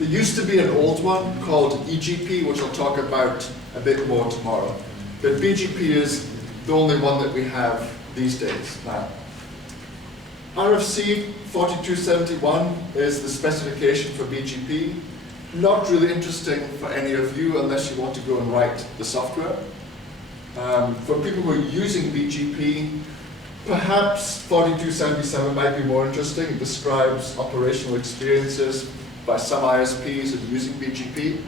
There used to be an old one called EGP, which I'll talk about a bit more tomorrow. But BGP is the only one that we have these days now. RFC 4271 is the specification for BGP. Not really interesting for any of you unless you want to go and write the software. For people who are using BGP, perhaps 4277 might be more interesting. It describes operational experiences by some ISPs in using BGP.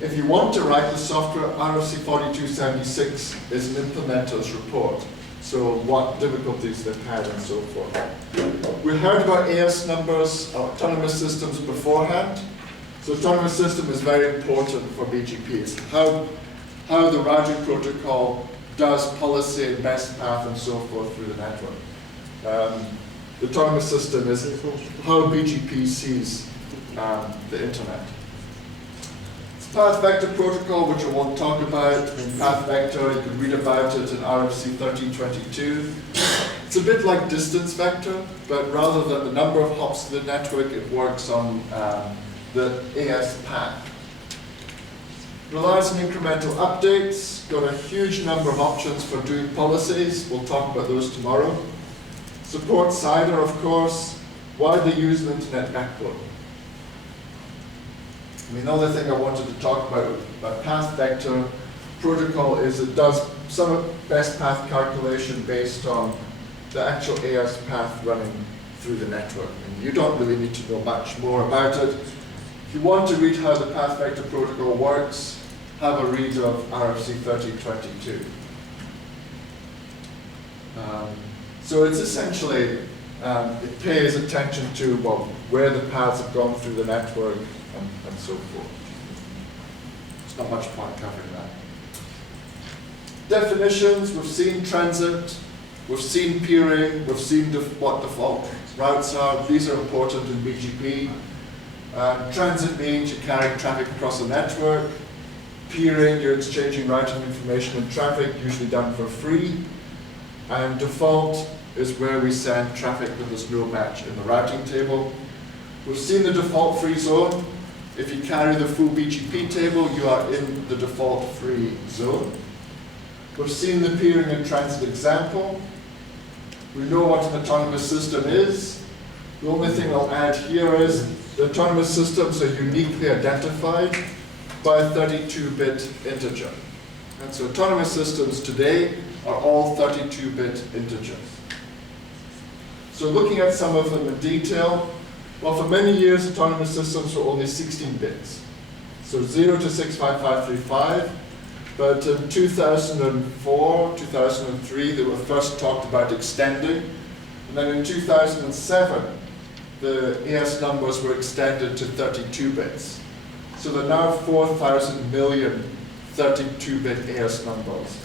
If you want to write the software, RFC 4276 is an implementer's report. So what difficulties they've had and so forth. We heard about AS numbers, autonomous systems beforehand. So autonomous system is very important for BGP. It's how the routing protocol does policy and best path and so forth through the network. The autonomous system is how BGP sees the internet. Path vector protocol, which I won't talk about. Path vector, you can read about it in RFC 1322. It's a bit like distance vector, but rather than the number of hops to the network, it works on the AS path. Relies on incremental updates, got a huge number of options for doing policies. We'll talk about those tomorrow. Supports CIDR, of course. Widely used internet backbone. Another thing I wanted to talk about path vector protocol is it does some best path calculation based on the actual AS path running through the network. And you don't really need to know much more about it. If you want to read how the path vector protocol works, have a read of RFC 1322. So it's essentially, it pays attention to where the paths have gone through the network, and so forth. There's not much point covering that. Definitions, we've seen transit, we've seen peering, we've seen what default routes are. These are important in BGP. Transit means you're carrying traffic across the network. Peering, you're exchanging routing information and traffic, usually done for free. And default is where we send traffic when there's no match in the routing table. We've seen the default free zone. If you carry the full BGP table, you are in the default free zone. We've seen the peering and transit example. We know what an autonomous system is. The only thing I'll add here is the autonomous systems are uniquely identified by a 32-bit integer. And so autonomous systems today are all 32-bit integers. So looking at some of them in detail, well, for many years, autonomous systems were only 16 bits. So 0 to 65535. But in 2004, 2003, they were first talked about extending. And then in 2007, the AS numbers were extended to 32 bits. So there are now 4,000 million 32-bit AS numbers.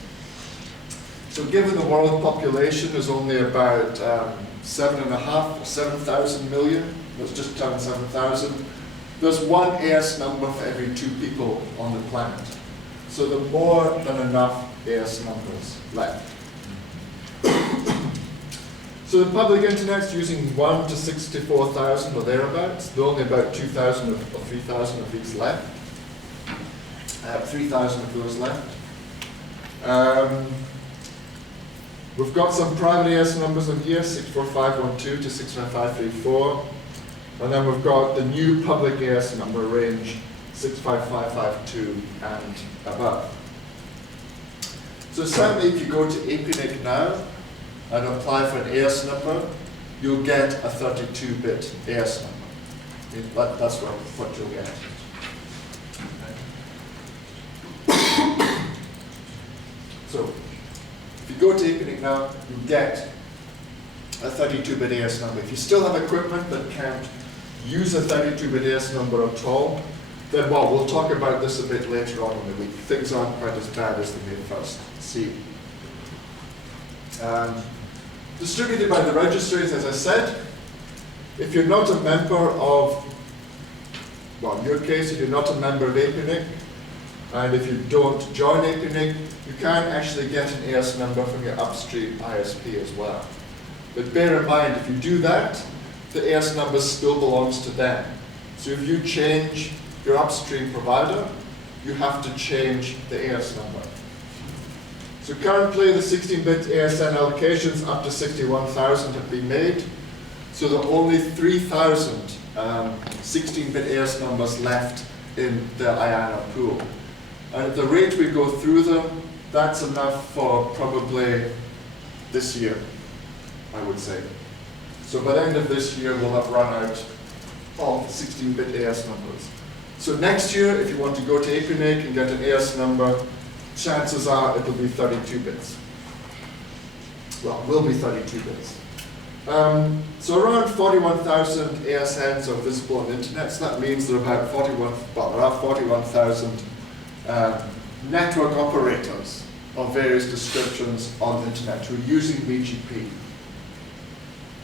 So given the world population is only about 7.5 or 7,000 million, let's just turn 7,000, there's one AS number for every 2 people on the planet. So there are more than enough AS numbers left. So the public internet's using 1 to 64,000 or thereabouts. There are only about 2,000 or 3,000 of these left. 3,000 of those left. We've got some private AS numbers on here, 64512 to 69534. And then we've got the new public AS number range, 65552 and above. So certainly if you go to APNIC now and apply for an AS number, you'll get a 32-bit AS number. That's what you'll get. So if you go to APNIC now, you get a 32-bit AS number. If you still have equipment that can't use a 32-bit AS number at all, then well, we'll talk about this a bit later on in the week. Things aren't quite as bad as they may first seem. Distributed by the registries, as I said. If you're not a member of, well, in your case, if you're not a member of APNIC, and if you don't join APNIC, you can actually get an AS number from your upstream ISP as well. But bear in mind, if you do that, the AS number still belongs to them. So if you change your upstream provider, you have to change the AS number. So currently the 16-bit ASN allocations up to 61,000 have been made. So there are only 3,000 16-bit AS numbers left in the IANA pool. And at the rate we go through them, that's enough for probably this year, I would say. So by the end of this year, we'll have run out of 16-bit AS numbers. So next year, if you want to go to APNIC and get an AS number, chances are it'll be 32 bits. Well, will be 32 bits. So around 41,000 ASNs are visible on the internet. So that means there are about 41,000 network operators of various descriptions on the internet who are using BGP.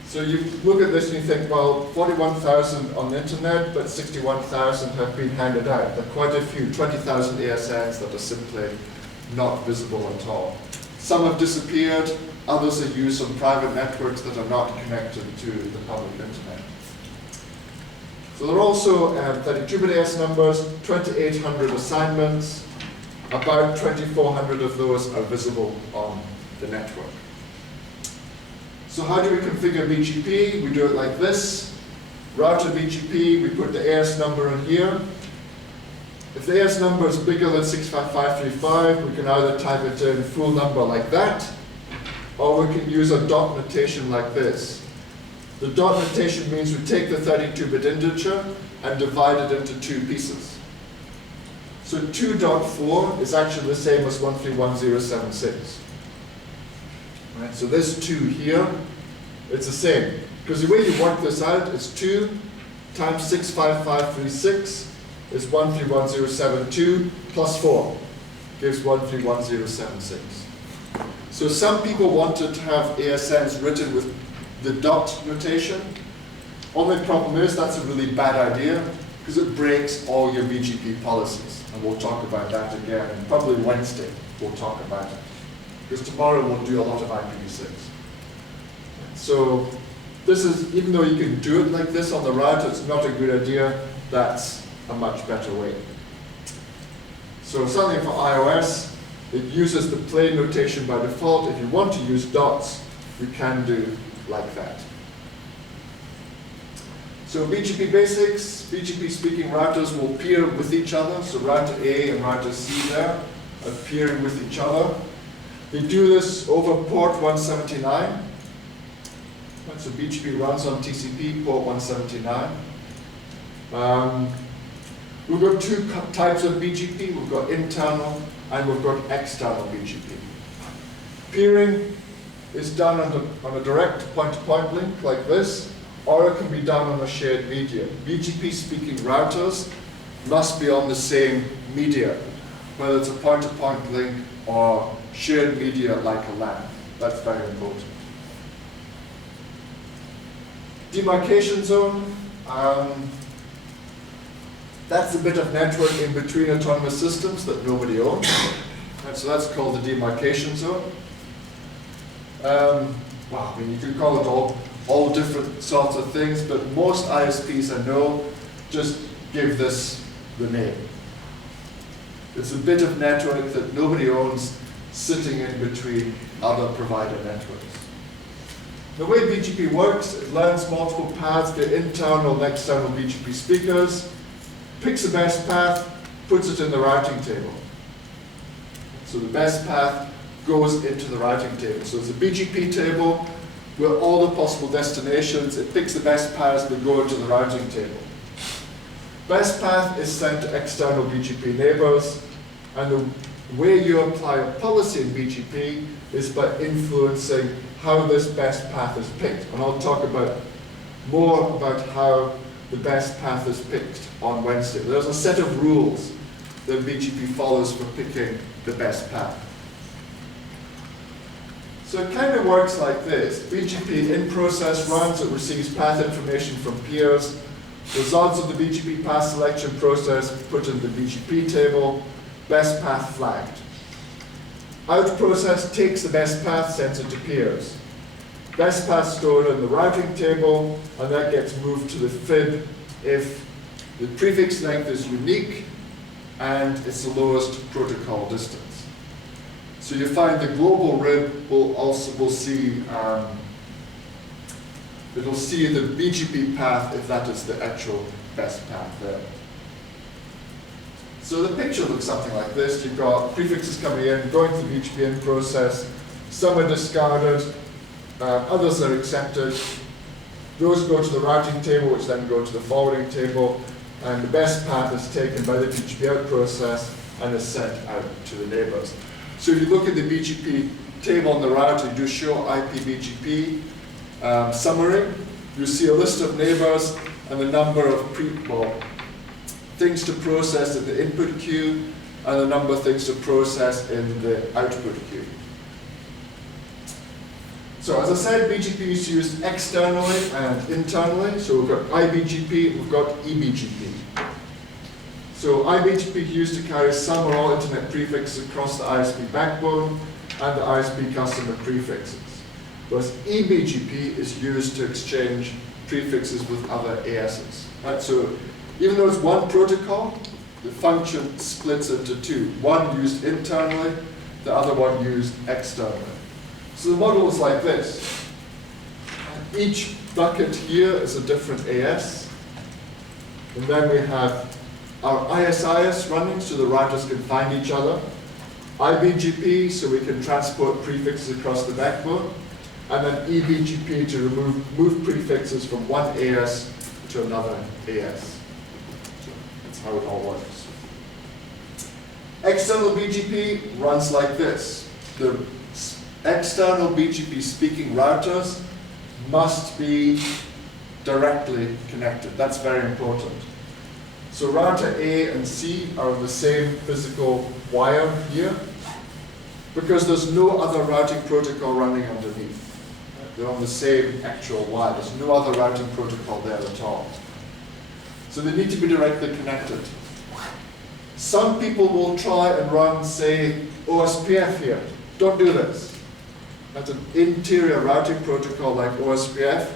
So you look at this and you think, well, 41,000 on the internet, but 61,000 have been handed out. There are quite a few, 20,000 ASNs that are simply not visible at all. Some have disappeared, others are used on private networks that are not connected to the public internet. So there are also 32-bit AS numbers, 2,800 assignments, about 2,400 of those are visible on the network. So how do we configure BGP? We do it like this. Router BGP, we put the AS number in here. If the AS number is bigger than 65535, we can either type it in full number like that, or we can use a dot notation like this. The dot notation means we take the 32-bit integer and divide it into two pieces. So 2.4 is actually the same as 131076. Right, so this 2 here, it's the same. Because the way you work this out is 2 times 65536 is 131072 plus 4 gives 131076. So some people wanted to have ASNs written with the dot notation. Only problem is that's a really bad idea because it breaks all your BGP policies. And we'll talk about that again, and probably Wednesday we'll talk about it. Because tomorrow we'll do a lot of IPv6. So this is, even though you can do it like this on the router, it's not a good idea. That's a much better way. So something for iOS, it uses the plain notation by default. If you want to use dots, you can do like that. So BGP Basics, BGP speaking routers will peer with each other. So router A and router C there are peering with each other. They do this over port 179. Right, so BGP runs on TCP, port 179. We've got two types of BGP. We've got internal and we've got external BGP. Peering is done on a direct point-to-point link like this, or it can be done on a shared media. BGP speaking routers must be on the same media, whether it's a point-to-point link or shared media like a LAN. That's very important. Demarcation zone. That's a bit of network in between autonomous systems that nobody owns. And so that's called the demarcation zone. Well, I mean, you can call it all different sorts of things, but most ISPs I know just give this the name. It's a bit of network that nobody owns sitting in between other provider networks. The way BGP works, it learns multiple paths, the internal and external BGP speakers, picks the best path, puts it in the routing table. So the best path goes into the routing table. So it's a BGP table with all the possible destinations. It picks the best paths that go into the routing table. Best path is sent to external BGP neighbors, and the way you apply a policy in BGP is by influencing how this best path is picked. And I'll talk more about how the best path is picked on Wednesday. There's a set of rules that BGP follows for picking the best path. So it kind of works like this. BGP in process runs, it receives path information from peers. Results of the BGP path selection process put in the BGP table, best path flagged. Out process takes the best path, sends it to peers. Best path stored in the routing table, and that gets moved to the FIB if The prefix length is unique, and it's the lowest protocol distance. So you find the global rib will see it'll see the BGP path if that is the actual best path there. So the picture looks something like this. You've got prefixes coming in, going through the BGP process. Some are discarded, others are accepted. Those go to the routing table, which then go to the forwarding table, and the best path is taken by the BGP out process and is sent out to the neighbors. So if you look at the BGP table on the router, you do show IPBGP summary. You see a list of neighbors and the number of things to process in the input queue and the number of things to process in the output queue. So as I said, BGP is used externally and internally. So we've got IBGP, we've got eBGP. So IBGP is used to carry some or all internet prefixes across the ISP backbone and the ISP customer prefixes. Whereas eBGP is used to exchange prefixes with other ASs. Right? So even though it's one protocol, the function splits into two. One used internally, the other one used externally. So the model is like this. Each bucket here is a different AS. And then we have our ISIS running so the routers can find each other. IBGP so we can transport prefixes across the backbone. And then eBGP to move prefixes from one AS to another AS. So that's how it all works. External BGP runs like this. The external BGP speaking routers must be directly connected. That's very important. So router A and C are on the same physical wire here because there's no other routing protocol running underneath. They're on the same actual wire. There's no other routing protocol there at all. So they need to be directly connected. Some people will try and run, say, OSPF here. Don't do this. That's an interior routing protocol like OSPF.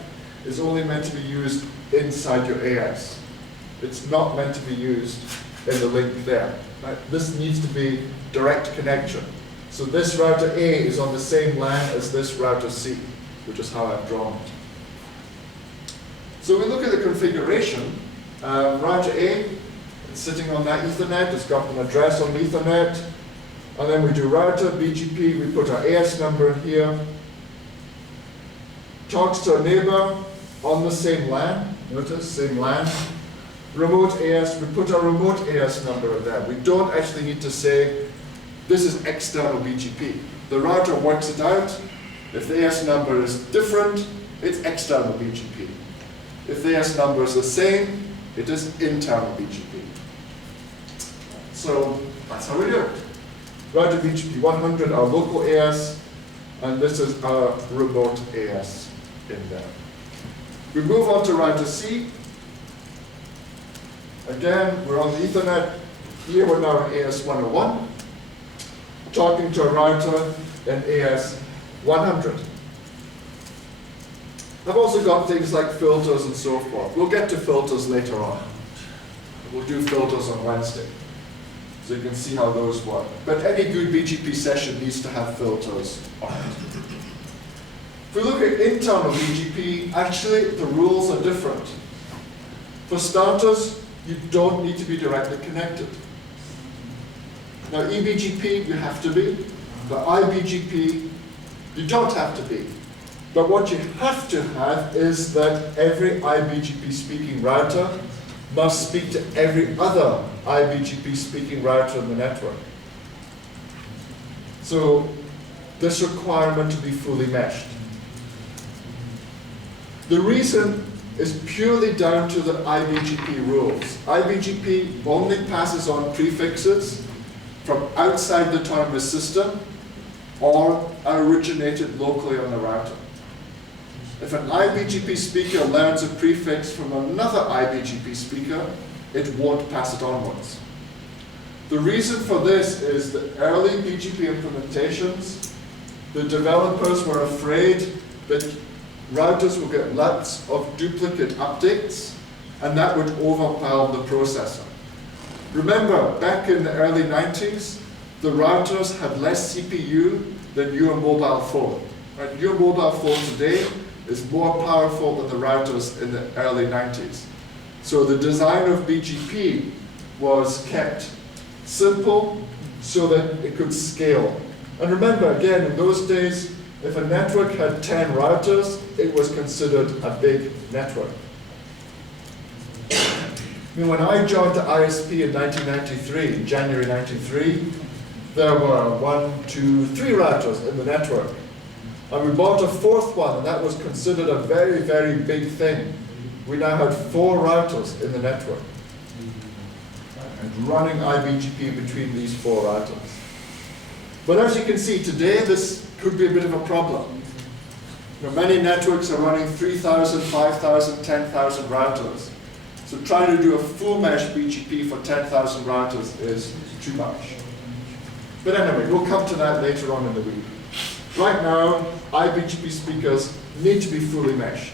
Is only meant to be used inside your AS. It's not meant to be used in the link there. Right? This needs to be direct connection. So this router A is on the same LAN as this router C, which is how I've drawn it. So we look at the configuration. Router A, it's sitting on that Ethernet. It's got an address on the Ethernet. And then we do router, BGP. We put our AS number in here. Talks to a neighbor on the same LAN. Notice, same LAN. Remote AS, we put our remote AS number in there. We don't actually need to say, this is external BGP. The router works it out. If the AS number is different, it's external BGP. If the AS number is the same, it is internal BGP. So that's how we do it. Router BGP 100, our local AS, and this is our remote AS in there. We move on to router C. Again, we're on the Ethernet. Here we're now in AS 101, talking to a router in AS 100. I've also got things like filters and so forth. We'll get to filters later on. We'll do filters on Wednesday, so you can see how those work. But any good BGP session needs to have filters on it. If we look at internal BGP, actually the rules are different. For starters, you don't need to be directly connected. Now eBGP, you have to be, but IBGP, you don't have to be. But what you have to have is that every IBGP speaking router must speak to every other IBGP speaking router in the network. So this requirement to be fully meshed. The reason is purely down to the IBGP rules. IBGP only passes on prefixes from outside the autonomous system or are originated locally on the router. If an IBGP speaker learns a prefix from another IBGP speaker, it won't pass it onwards. The reason for this is that early BGP implementations, the developers were afraid that routers will get lots of duplicate updates and that would overwhelm the processor. Remember, back in the early 90s, the routers had less CPU than your mobile phone. Right? Your mobile phone today is more powerful than the routers in the early 90s. So the design of BGP was kept simple so that it could scale. And remember, again, in those days, if a network had 10 routers, it was considered a big network. I mean, when I joined the ISP in 1993, January 93, there were 1, 2, 3 routers in the network. And we bought a 4th one, and that was considered a very, very big thing. We now had 4 routers in the network, and running IBGP between these 4 routers. But as you can see, today this could be a bit of a problem. You know, many networks are running 3,000, 5,000, 10,000 routers. So trying to do a full mesh BGP for 10,000 routers is too much. But anyway, we'll come to that later on in the week. Right now, IBGP speakers need to be fully meshed.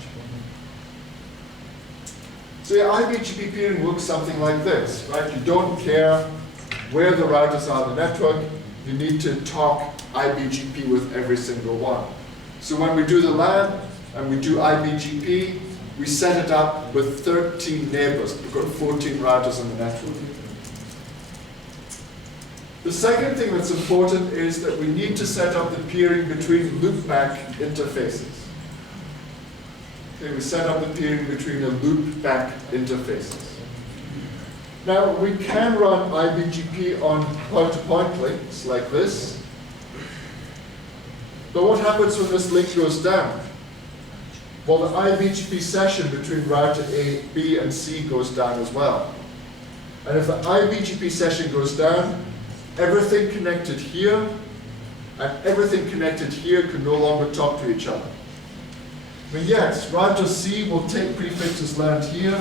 So yeah, IBGP peering looks something like this, right? You don't care where the routers are in the network, you need to talk IBGP with every single one. So when we do the LAN and we do IBGP, we set it up with 13 neighbors. We've got 14 routers in the network. The second thing that's important is that we need to set up the peering between loopback interfaces. Okay, we set up the peering between the loopback interfaces. Now, we can run IBGP on point-to-point links like this. But what happens when this link goes down? Well, the IBGP session between router A, B, and C goes down as well. And if the IBGP session goes down, everything connected here and everything connected here can no longer talk to each other. I mean, yes, router C will take prefixes learned here,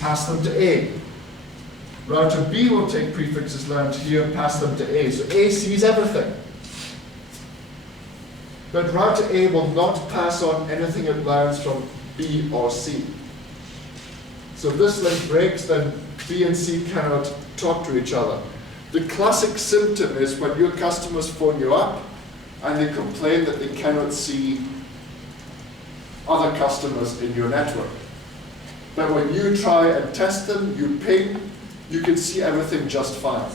pass them to A. Router B will take prefixes learned here, pass them to A. So A sees everything. But router A will not pass on anything it learns from B or C. So if this link breaks, then B and C cannot talk to each other. The classic symptom is when your customers phone you up and they complain that they cannot see other customers in your network. But when you try and test them, you ping, you can see everything just fine.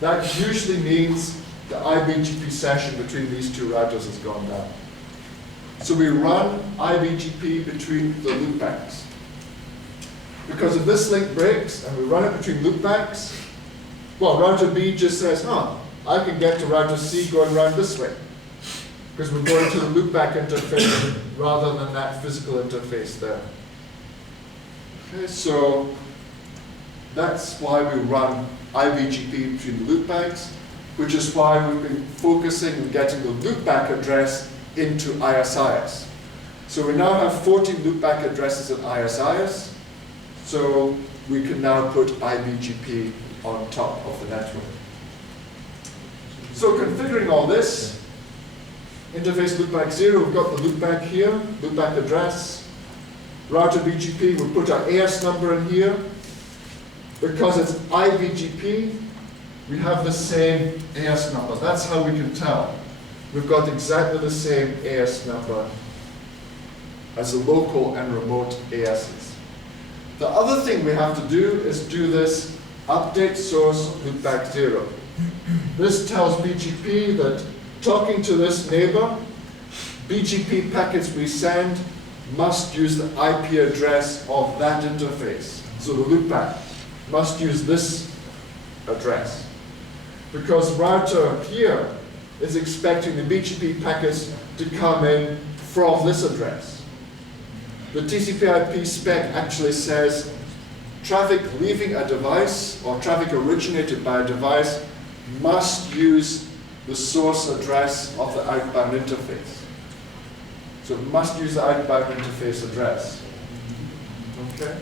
That usually means the IBGP session between these 2 routers has gone down. So we run IBGP between the loopbacks. Because if this link breaks and we run it between loopbacks, well, router B just says, I can get to router C going around this way. Because we're going to the loopback interface rather than that physical interface there. Okay, so that's why we run IBGP between the loopbacks, which is why we've been focusing on getting the loopback address into ISIS. So we now have 14 loopback addresses in ISIS, so we can now put IBGP on top of the network. So configuring all this, interface loopback 0, we've got the loopback here, loopback address. Router BGP, we put our AS number in here. Because it's IBGP, we have the same AS number. That's how we can tell. We've got exactly the same AS number as the local and remote ASs. The other thing we have to do is do this update source loopback 0. This tells BGP that talking to this neighbor, BGP packets we send must use the IP address of that interface. So the loopback must use this address. Because router here is expecting the BGP packets to come in from this address. The TCP/IP spec actually says traffic leaving a device or traffic originated by a device must use the source address of the outbound interface. So it must use the outbound interface address. Okay?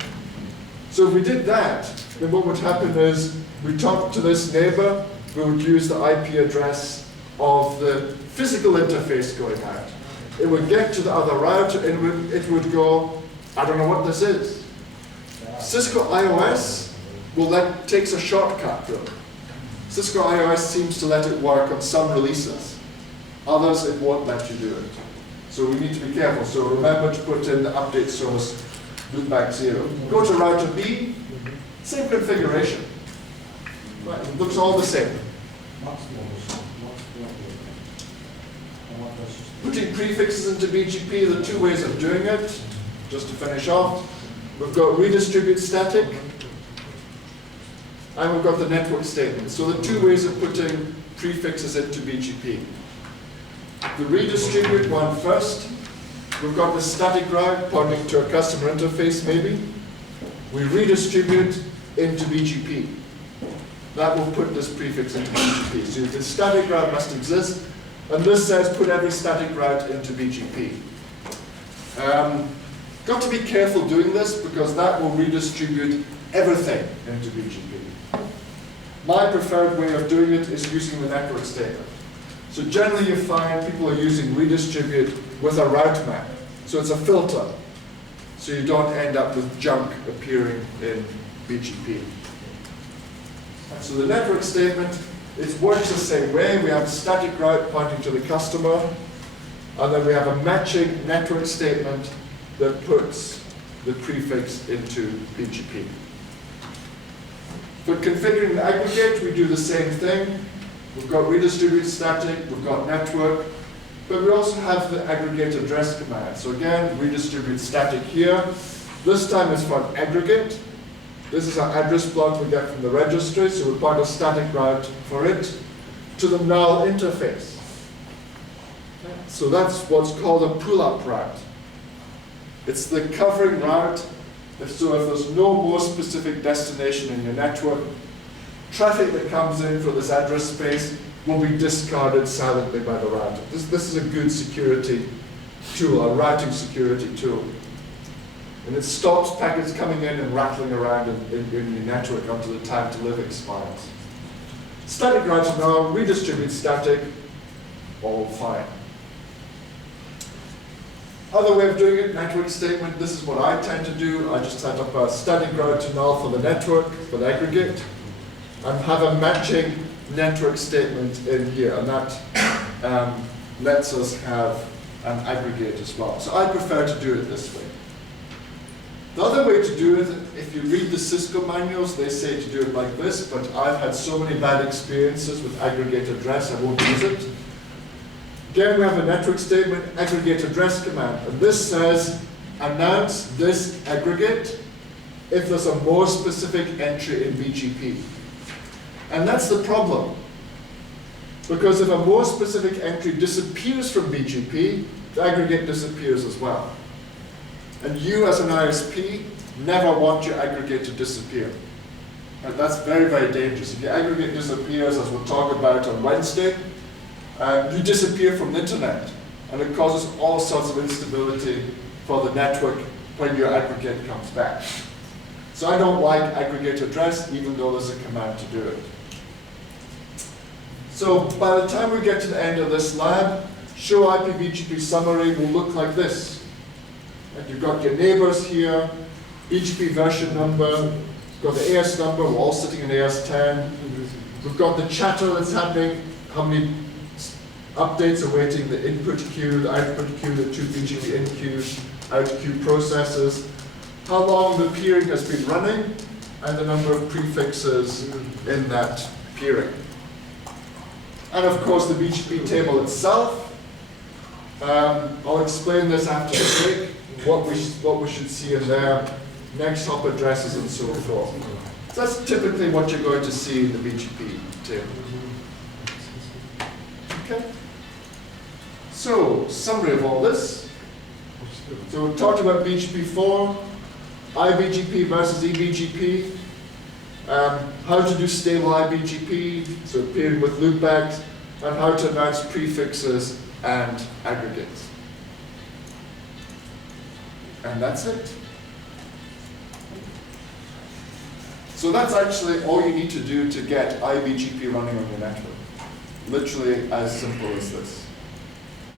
So if we did that, then what would happen is we talk to this neighbor, we would use the IP address of the physical interface going out. It would get to the other router and it would go, I don't know what this is. Cisco IOS, well, that takes a shortcut though. Cisco IOS seems to let it work on some releases. Others, it won't let you do it. So we need to be careful. So remember to put in the update source loopback 0. Go to router B, same configuration. Right, it looks all the same. Putting prefixes into BGP, the two ways of doing it, just to finish off. We've got redistribute static, and we've got the network statement. So the two ways of putting prefixes into BGP. The redistribute one first. We've got the static route pointing to a customer interface maybe. We redistribute into BGP. That will put this prefix into BGP. So the static route must exist, and this says put every static route into BGP. Got to be careful doing this because that will redistribute everything into BGP. My preferred way of doing it is using the network statement. So generally you find people are using redistribute with a route map. So it's a filter. So you don't end up with junk appearing in BGP. So the network statement, it works the same way. We have a static route pointing to the customer, and then we have a matching network statement that puts the prefix into BGP. For configuring the aggregate, we do the same thing. We've got redistribute static, we've got network, but we also have the aggregate address command. So again, redistribute static here. This time it's for an aggregate. This is our address block we get from the registry, so we point a static route for it to the null interface. So that's what's called a pull-up route. It's the covering route. So if there's no more specific destination in your network, traffic that comes in for this address space will be discarded silently by the router. This is a good security tool, a routing security tool. And it stops packets coming in and rattling around in your network until the time to live expires. Static routes now, redistribute static, all fine. Other way of doing it, network statement, this is what I tend to do. I just set up a static route to null for the network, for the aggregate, and have a matching network statement in here, and that lets us have an aggregate as well. So I prefer to do it this way. The other way to do it, if you read the Cisco manuals, they say to do it like this, but I've had so many bad experiences with aggregate address, I won't use it. Again, we have a network statement, aggregate address command, and this says, announce this aggregate if there's a more specific entry in BGP. And that's the problem. Because if a more specific entry disappears from BGP, the aggregate disappears as well. And you as an ISP never want your aggregate to disappear. And that's very, very dangerous. If your aggregate disappears, as we'll talk about on Wednesday, you disappear from the internet. And it causes all sorts of instability for the network when your aggregate comes back. So I don't like aggregate address, even though there's a command to do it. So by the time we get to the end of this lab, show IP BGP summary will look like this. And you've got your neighbors here, BGP version number, you've got the AS number, we're all sitting in AS10. We've got the chatter that's happening, how many updates awaiting the input queue, the output queue, the two BGP in queues, out queue processes, how long the peering has been running, and the number of prefixes in that peering. And of course the BGP table itself. I'll explain this after the break, what we should see in there, next hop addresses and so forth. So that's typically what you're going to see in the BGP table. Okay. So, summary of all this. So we've talked about BGP4, iBGP versus eBGP, how to do stable iBGP, so peering with loopbacks, and how to announce prefixes and aggregates. And that's it. So that's actually all you need to do to get iBGP running on your network. Literally as simple as this.